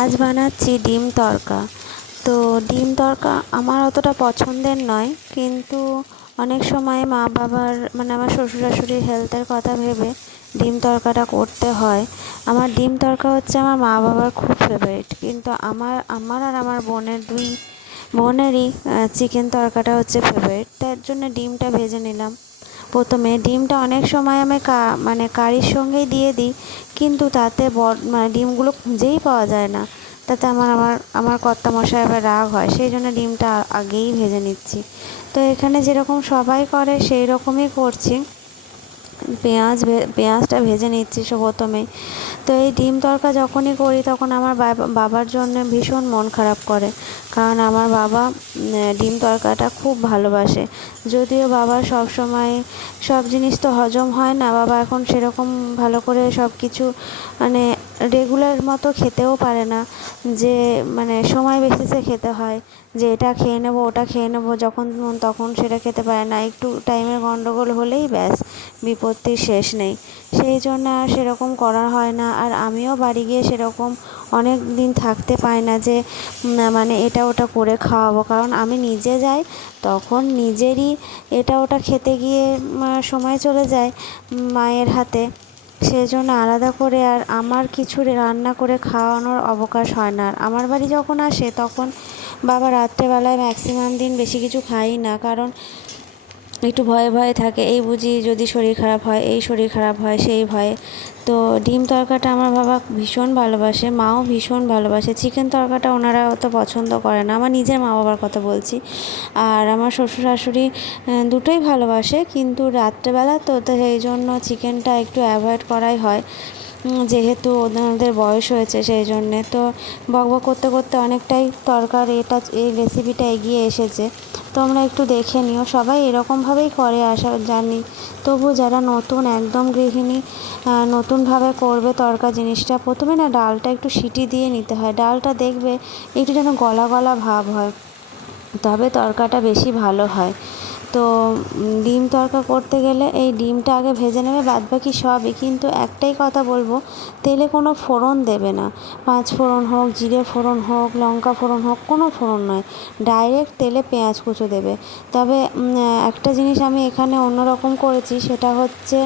আজ বানাচ্ছি ডিম তড়কা। তো ডিম তড়কা আমার অতটা পছন্দের নয়, কিন্তু অনেক সময় মা বাবার আমার শ্বশুর শাশুড়ির হেলথের কথা ভেবে ডিম তড়কাটা করতে হয়। আমার ডিম তড়কা হচ্ছে আমার মা বাবার খুব ফেভারিট, কিন্তু আমার আমার আর আমার বোনের দুই বোনেরই চিকেন তড়কাটা হচ্ছে ফেভারিট। তার জন্য ডিমটা ভেজে নিলাম। প্রথমে ডিমটা অনেক সময় আমি কারির সঙ্গেই দিয়ে দিই, কিন্তু তাতে ডিমগুলো খুঁজেই পাওয়া যায় না। তাতে আমার আমার আমার কর্তামশাই আবার রাগ হয়, সেই জন্য ডিমটা আগেই ভেজে নিচ্ছি। তো এখানে যেরকম সবাই করে সেই রকমই করছি। পেঁয়াজটা ভেজে নিচ্ছি প্রথমেই। তো এই ডিম তড়কা যখনই করি তখন আমার বাবার জন্য ভীষণ মন খারাপ করে, কারণ আমার বাবা ডিম তড়কাটা খুব ভালোবাসে। যদিও বাবার সব সময় সব জিনিস তো হজম হয় না, বাবা এখন সেরকম ভালো করে সব কিছু রেগুলার মতো খেতেও পারে না, যে সময় বেসিসে খেতে হয়, যে এটা খেয়ে নেবো ওটা খেয়ে নেবো, যখন তখন সেটা খেতে পারে না। একটু টাইমের গন্ডগোল হলেই ব্যাস, বিপত্তির শেষ নেই। সেই জন্য আর সেরকম করা হয় না। আর আমিও বাড়ি গিয়ে সেরকম অনেক দিন থাকতে পাই না যে এটা ওটা করে খাওয়াবো, কারণ আমি নিজে যাই তখন নিজেরই এটা ওটা খেতে গিয়ে সময় চলে যায় মায়ের হাতে। সেই জন্য আলাদা করে আর আমার কিছু রান্না করে খাওয়ানোর অবকাশ হয় না। আর আমার বাড়ি যখন আসে তখন বাবা রাত্রেবেলায় ম্যাক্সিমাম দিন বেশি কিছু খাই না, কারণ একটু ভয়ে ভয়ে থাকে, এই বুঝি যদি শরীর খারাপ হয়, এই শরীর খারাপ হয়, সেই ভয়ে। তো ডিম তড়কাটা আমার বাবা ভীষণ ভালোবাসে, মাও ভীষণ ভালোবাসে। চিকেন তড়কাটা ওনারা অত পছন্দ করে না, আমার নিজের মা বাবার কথা বলছি। আর আমার শ্বশুর শাশুড়ি দুটোই ভালোবাসে, কিন্তু রাত্রেবেলা তো সেই জন্য চিকেনটা একটু অ্যাভয়েড করাই হয়, যেহেতু ওদের বয়স হয়েছে সেই জন্যে। তো বকবক করতে করতে অনেকটাই তরকার এই রেসিপিটা এগিয়ে এসেছে। তোমরা একটু দেখে নিও, সবাই এরকমভাবেই করে আসা জানি। তবু যারা নতুন একদম গৃহিণী, নতুনভাবে করবে তড়কা জিনিসটা, প্রথমে ডালটা একটু সিটি দিয়ে নিতে হয়। ডালটা দেখবে একটু যেন গলা গলা ভাব হয়, তবে তড়কাটা বেশি ভালো হয়। তো ডিম তড়কা করতে গেলে এই ডিমটা আগে ভেজে নেবে, বাদবাকি সবই। কিন্তু একটাই কথা বলবো, তেলে কোনো ফোড়ন দেবে না। 5 ফোড়ন হোক, জিরে ফোড়ন হোক, লঙ্কা ফোড়ন হোক, কোনো ফোড়ন নয়, ডাইরেক্ট তেলে পেঁয়াজ কুচো দেবে। তবে একটা জিনিস আমি এখানে অন্যরকম করেছি, সেটা হচ্ছে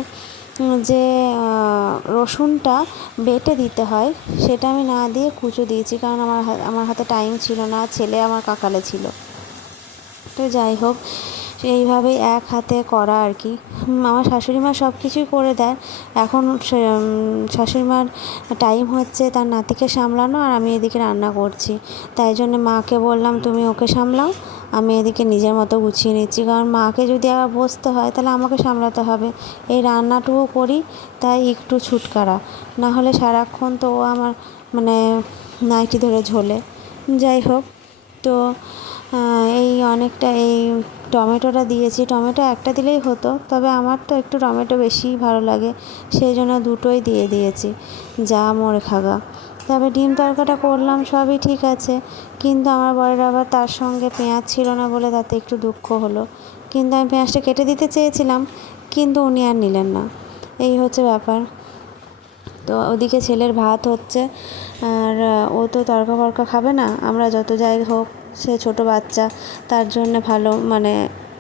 যে রসুনটা বেটে দিতে হয়, সেটা আমি না দিয়ে কুচো দিয়েছি, কারণ আমার হাতে টাইম ছিল না, ছেলে আমার কাকালে ছিল। তো যাই হোক, এইভাবেই এক হাতে করা আর কি। আমার শাশুড়ি মা সব কিছুই করে দেয়। এখন শাশুড়ি মার টাইম হচ্ছে তার নাতিকে সামলানো, আর আমি এদিকে রান্না করছি। তাই জন্য মাকে বললাম তুমি ওকে সামলাও, আমি এদিকে নিজের মতো গুছিয়ে নিচ্ছি, কারণ মাকে যদি আবার বসতে হয় তাহলে আমাকে সামলাতে হবে। এই রান্নাটুকু করি তাই একটু ছুটকারা, না হলে সারাক্ষণ তো ও আমার নাইটি ধরে ঝোলে। যাই হোক, তো এই অনেকটা এই টমেটোটা দিয়েছি। টমেটো একটা দিলেই হতো, তবে আমার তো একটু টমেটো বেশিই ভালো লাগে, সেই জন্য দুটোই দিয়ে দিয়েছি, যা মোরে খাগা। তবে ডিম তড়কাটা করলাম সবই ঠিক আছে, কিন্তু আমার বরের আবার তার সঙ্গে পেঁয়াজ ছিল না বলে তাতে একটু দুঃখ হলো। কিন্তু আমি পেঁয়াজটা কেটে দিতে চেয়েছিলাম, কিন্তু উনি আর নিলেন না। এই হচ্ছে ব্যাপার। তো ওদিকে ছেলের ভাত হচ্ছে, আর ও তো তড়কা ফড়কা খাবে না। আমরা যত যাই হোক, সে ছোটো বাচ্চা, তার জন্য ভালো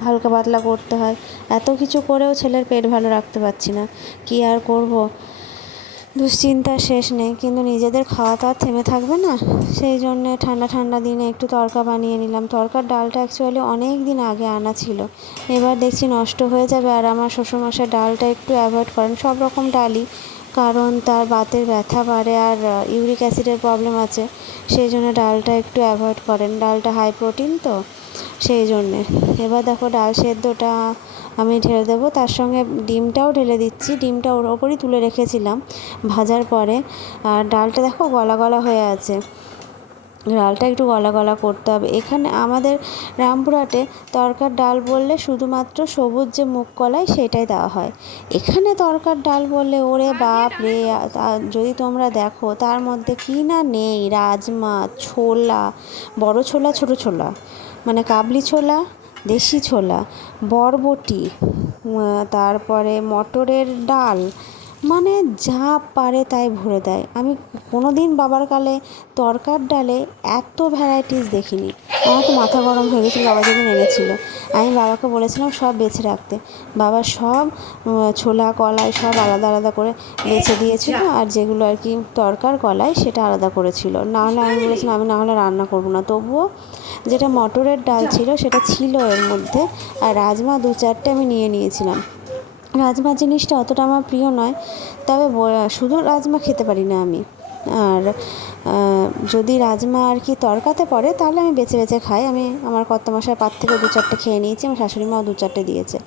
হালকা পাতলা করতে হয়। এত কিছু করেও ছেলের পেট ভালো রাখতে পারছি না, কী আর করব। দুশ্চিন্তার শেষ নেই, কিন্তু নিজেদের খাওয়া তো আর থেমে থাকবে না। সেই জন্যে ঠান্ডা ঠান্ডা দিনে একটু তড়কা বানিয়ে নিলাম। তড়কার ডালটা অ্যাকচুয়ালি অনেক দিন আগে আনা ছিল, এবার দেখছি নষ্ট হয়ে যাবে। আর আমার শ্বশুরমশাই ডালটা একটু অ্যাভয়েড করেন, সব রকম ডালই, কারণ তার বাতের ব্যথা বাড়ে আর ইউরিক অ্যাসিডের প্রবলেম আছে, সেই জন্য ডালটা একটু অ্যাভয়েড করেন। ডালটা হাই প্রোটিন তো, সেই জন্যে। এবার দেখো ডাল সেদ্ধটা আমি ঢেলে দেবো, তার সঙ্গে ডিমটাও ঢেলে দিচ্ছি। ডিমটা ওর ওপরই তুলে রেখেছিলাম ভাজার পরে। আর ডালটা দেখো গলা গলা হয়ে আছে, ডালটা একটু গলা গলা করতে হবে। এখানে আমাদের রামপুরহাটে তড়কার ডাল বললে শুধুমাত্র সবুজ যে মুগ কলাই সেটাই দেওয়া হয়। এখানে তড়কার ডাল বললে ওরে বাপ রে, যদি তোমরা দেখো তার মধ্যে কী না নেই, রাজমা, ছোলা, বড় ছোলা, ছোটো ছোলা, কাবলি ছোলা, দেশি ছোলা, বরবটি, তারপরে মটরের ডাল, মানে যা পারে তাই ভরে দেয়। আমি কোনো দিন বাবার কালে তরকার ডালে এত ভ্যারাইটিস দেখিনি। আমার তো মাথা গরম হয়ে গেছিলো বাবা যেদিন এনেছিল। আমি বাবাকে বলেছিলাম সব বেছে রাখতে। বাবা সব ছোলা কলাই সব আলাদা আলাদা করে বেছে দিয়েছিল, আর যেগুলো আর কি তরকার কলাই সেটা আলাদা করেছিল। নাহলে আমি বলেছিলাম আমি নাহলে রান্না করবো না। তবুও যেটা মটরের ডাল ছিল সেটা ছিল এর মধ্যে, আর রাজমা 2-4টে আমি নিয়ে নিয়েছিলাম। রাজমা জিনিসটা অতটা আমার প্রিয় নয়, তবে শুধু রাজমা খেতে পারি না আমি। আর যদি রাজমা আর কি তরকাতে পড়ে তাহলে আমি বেছে বেছে খাই। আমি আমার কর্তামশাই পাত থেকে 2-4টে খেয়ে নিয়েছি, আমার শাশুড়ি মাও 2-4টে দিয়েছে।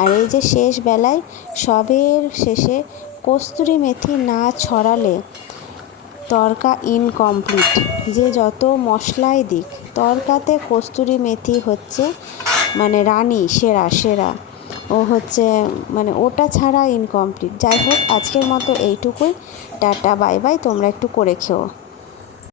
আর এই যে শেষ বেলায় সবের শেষে কস্তুরি মেথি না ছড়ালে তরকা ইনকমপ্লিট। যে যত মশলাই দিক, তরকাতে কস্তুরি মেথি হচ্ছে মানে রানী, সেরা সেরা। ও হচ্ছে মানে ওটা ছাড়া ইনকমপ্লিট। যাই হোক, আজকের মতো এইটুকুই। Tata, bye bye. তোমরা একটু করে খেও।